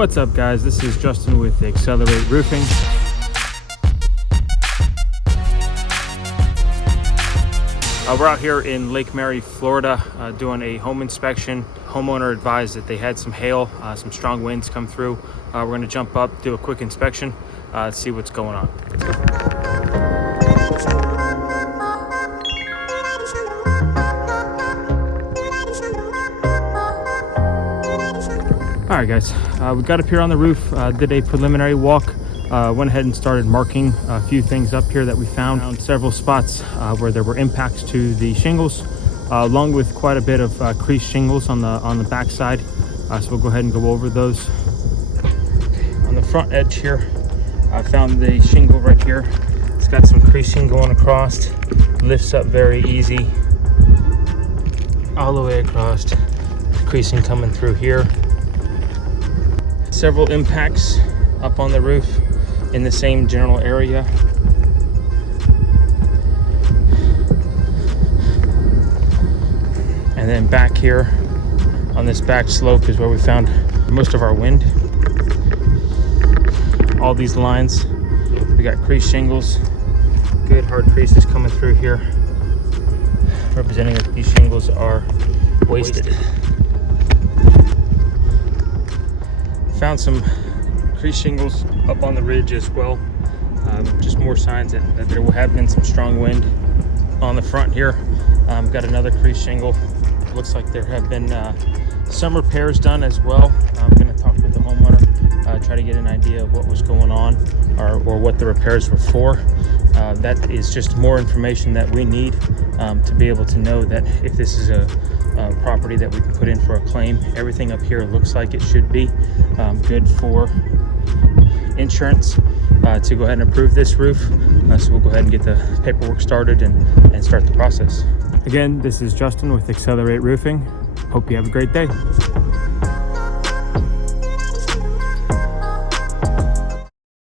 What's up, guys? This is Justin with XLR8 Roofing. We're out here in Lake Mary, Florida, doing a home inspection. Homeowner advised that they had some hail, some strong winds come through. We're going to jump up, do a quick inspection, see what's going on. All right, guys, we got up here on the roof, did a preliminary walk, went ahead and started marking a few things up here that we found several spots where there were impacts to the shingles, along with quite a bit of creased shingles on the back side. So we'll go ahead and go over those. On the front edge here, I found the shingle right here. It's got some creasing going across, lifts up very easy, all the way across, creasing coming through here. Several impacts up on the roof in the same general area. And then back here on this back slope is where we found most of our wind. All these lines, we got creased shingles, good hard creases coming through here, representing that these shingles are wasted. Found some creased shingles up on the ridge as well. Just more signs that there have been some strong wind. On the front here, got another creased shingle. Looks like there have been some repairs done as well. I'm going to talk with the homeowner, try to get an idea of what was going on or what the repairs were for. That is just more information that we need to be able to know that if this is a property that we can put in for a claim. Everything up here looks like it should be good for insurance to go ahead and approve this roof. So we'll go ahead and get the paperwork started and start the process. Again, this is Justin with XLR8 Roofing. Hope you have a great day.